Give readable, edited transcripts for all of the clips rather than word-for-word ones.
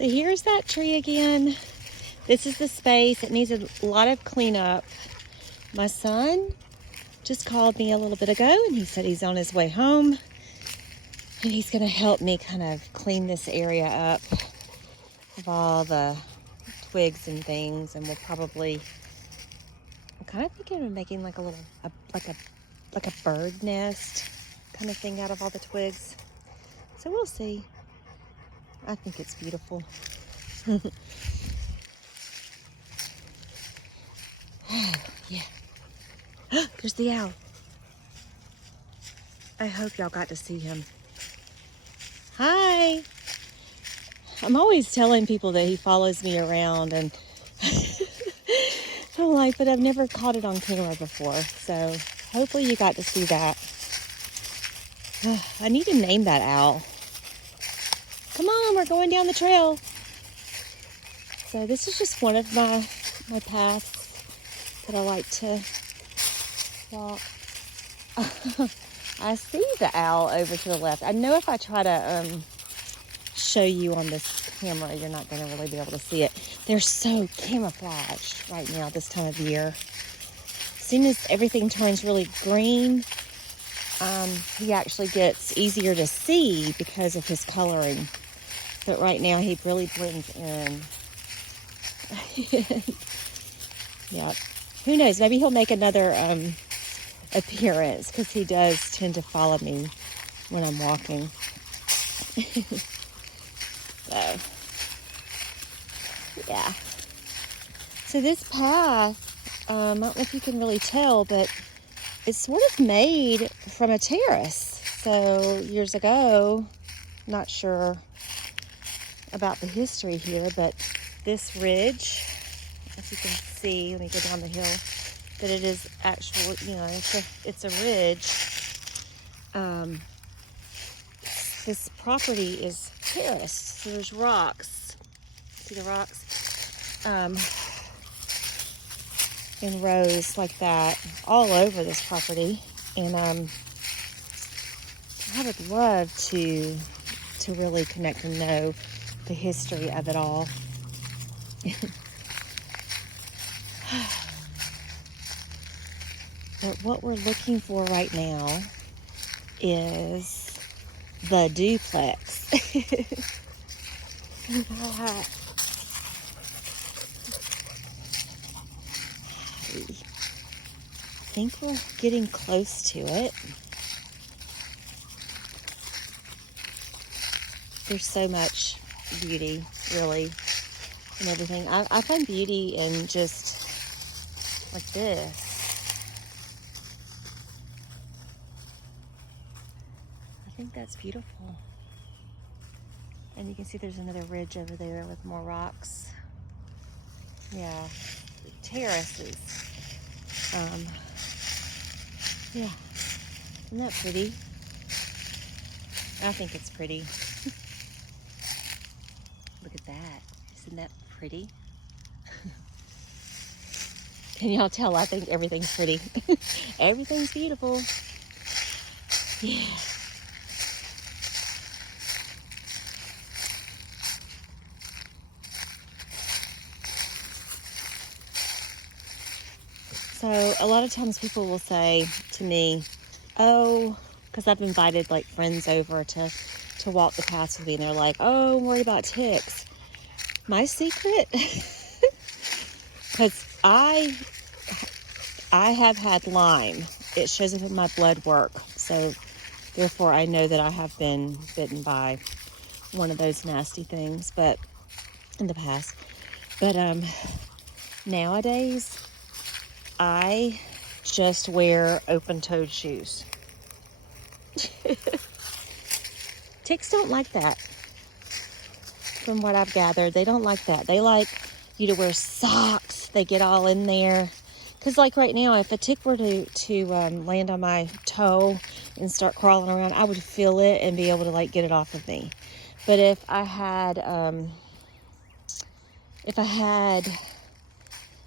So here's that tree again. This is the space. It needs a lot of cleanup. My son just called me a little bit ago and he said he's on his way home and he's going to help me kind of clean this area up of all the twigs and things, and I'm kind of thinking of making like a bird nest kind of thing out of all the twigs. So we'll see. I think it's beautiful. Oh, yeah. There's the owl. I hope y'all got to see him. Hi. I'm always telling people that he follows me around, and I'm like, but I've never caught it on camera before. So hopefully you got to see that. I need to name that owl. Come on, we're going down the trail. So this is just one of my paths that I like to walk. I see the owl over to the left. I know if I try to show you on this camera, you're not going to really be able to see it. They're so camouflaged right now this time of year. As soon as everything turns really green, he actually gets easier to see because of his coloring. But right now he really blends in. Yep. Who knows? Maybe he'll make another appearance, because he does tend to follow me when I'm walking. So, yeah. So this path, I don't know if you can really tell, but it's sort of made from a terrace. So years ago, not sure about the history here, but this ridge, as you can see, let me go down the hill, that it is actual, it's a ridge. This property is terraced, so there's rocks. See the rocks? In rows like that, all over this property. And I would love to really connect and know the history of it all. But what we're looking for right now is the duplex. I think we're getting close to it. There's so much beauty, really, and everything. I find beauty in just like this. I think that's beautiful. And you can see there's another ridge over there with more rocks. Yeah, terraces. Yeah, isn't that pretty? I think it's pretty. Look at that. Isn't that pretty? Can y'all tell? I think everything's pretty. Everything's beautiful. Yeah. So a lot of times people will say to me, oh, because I've invited like friends over to walk the paths with me, and they're like, oh, I'm worried about ticks. My secret, because I have had Lyme. It shows up in my blood work. So therefore I know that I have been bitten by one of those nasty things, but in the past. But nowadays I just wear open-toed shoes. Ticks don't like that. From what I've gathered, they don't like that. They like you to wear socks. They get all in there. Because like right now, if a tick were to land on my toe and start crawling around, I would feel it and be able to like get it off of me. But if I had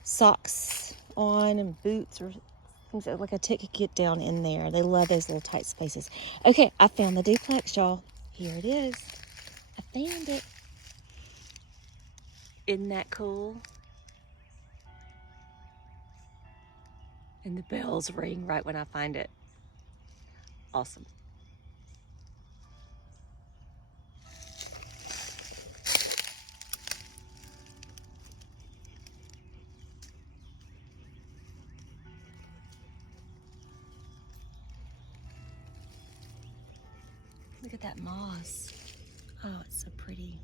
socks on and boots or things like a tick could get down in there. They love those little tight spaces. Okay, I found the duplex, y'all. Here it is. I found it. Isn't that cool? And the bells ring right when I find it. Awesome. Look at that moss. Oh, it's so pretty.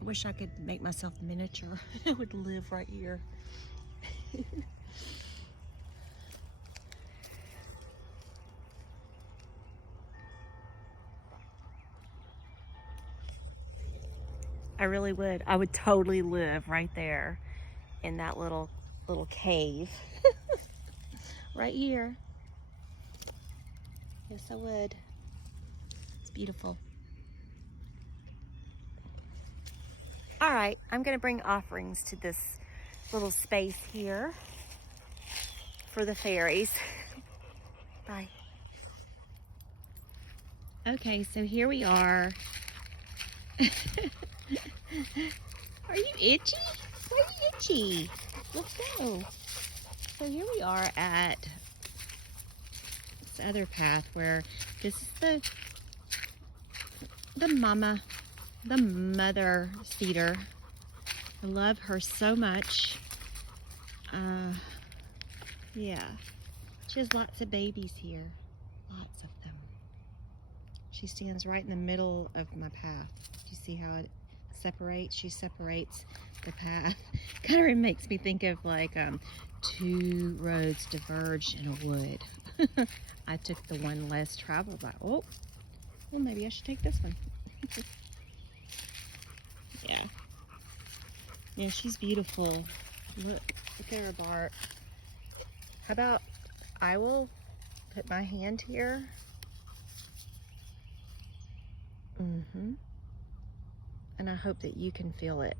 I wish I could make myself miniature. I would live right here. I really would. I would totally live right there in that little cave. Right here. Yes, I would. It's beautiful. All right, I'm gonna bring offerings to this little space here for the fairies. Bye. Okay, so here we are. Are you itchy? Why are you itchy? Let's go. So here we are at this other path where this is the mother cedar. I love her so much. Yeah, she has lots of babies here, lots of them. She stands right in the middle of my path. Do you see how it separates? She separates the path. Kind of makes me think of like two roads diverge in a wood. I took the one less traveled by. Oh, well, maybe I should take this one. Yeah. Yeah, she's beautiful. Look at her bark. How about I will put my hand here. And I hope that you can feel it.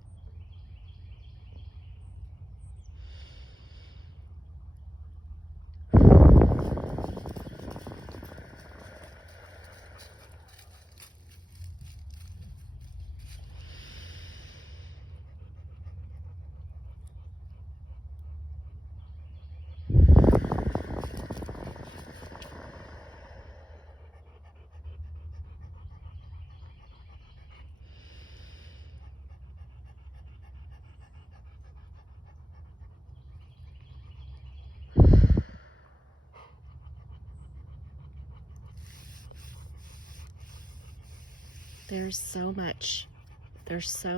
There's so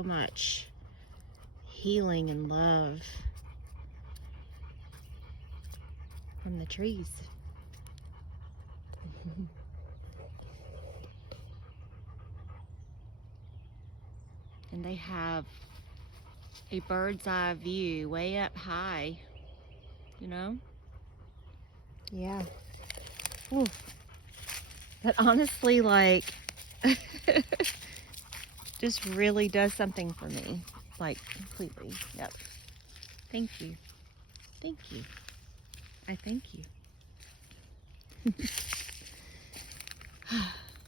much healing and love from the trees. And they have a bird's eye view way up high, you know? Yeah. Ooh. But honestly, like, just really does something for me, like completely. Yep. Thank you. Thank you. I thank you.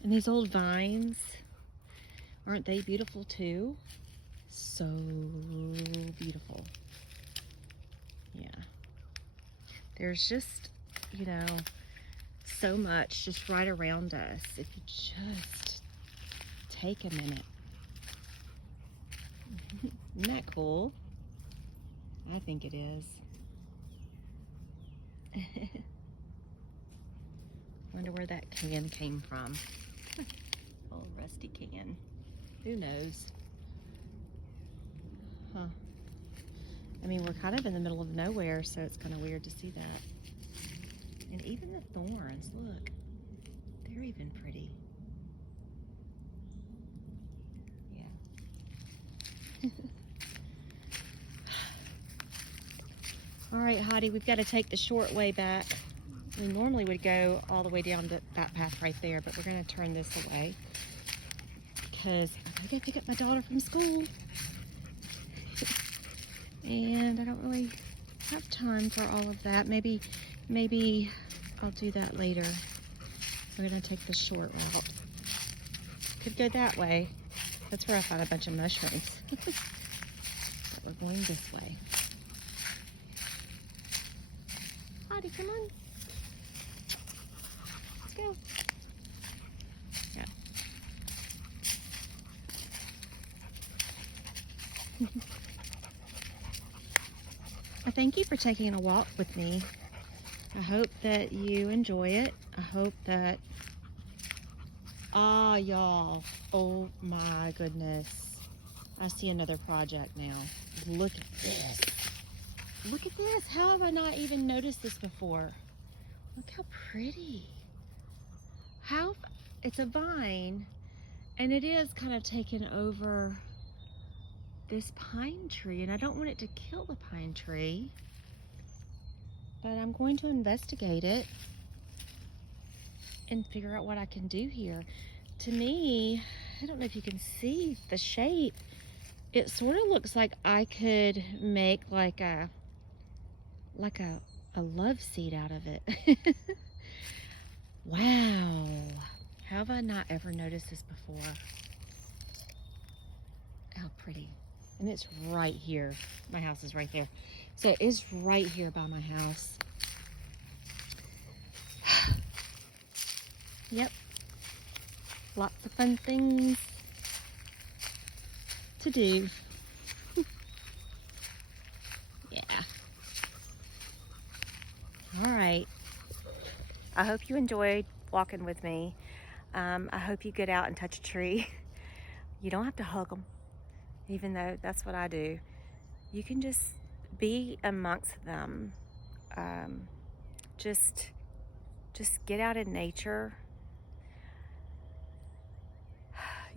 And these old vines, aren't they beautiful too? So beautiful. Yeah. There's just, you know, so much just right around us if you just take a minute. Isn't that cool? I think it is. Wonder where that can came from. Old rusty can. Who knows? Huh. I mean, we're kind of in the middle of nowhere, so it's kind of weird to see that. And even the thorns, look. They're even pretty. Yeah. All right, Hottie, we've got to take the short way back. We normally would go all the way down to that path right there, but we're going to turn this away because I got to pick up my daughter from school. And I don't really have time for all of that. Maybe I'll do that later. We're going to take the short route. Could go that way. That's where I found a bunch of mushrooms. But we're going this way. Hottie, come on. Let's go. Yeah. I thank you for taking a walk with me. I hope that you enjoy it. I hope that, y'all, oh my goodness. I see another project now. Look at this. Look at this. How have I not even noticed this before? Look how pretty. It's a vine, and it is kind of taken over this pine tree, and I don't want it to kill the pine tree, but I'm going to investigate it and figure out what I can do here. To me, I don't know if you can see the shape. It sort of looks like I could make like a love seat out of it. Wow. How have I not ever noticed this before? How pretty. And it's right here. My house is right there. So it's right here by my house. Yep. Lots of fun things to do. Yeah. All right. I hope you enjoyed walking with me. I hope you get out and touch a tree. You don't have to hug them, even though that's what I do. You can just be amongst them. Just get out in nature.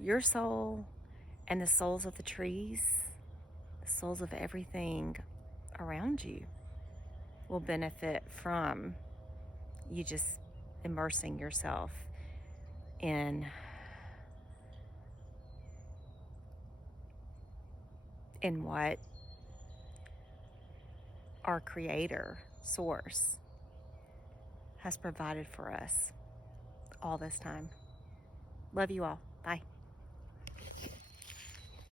Your soul and the souls of the trees, the souls of everything around you will benefit from you just immersing yourself in what our Creator, Source, has provided for us all this time. Love you all. Bye.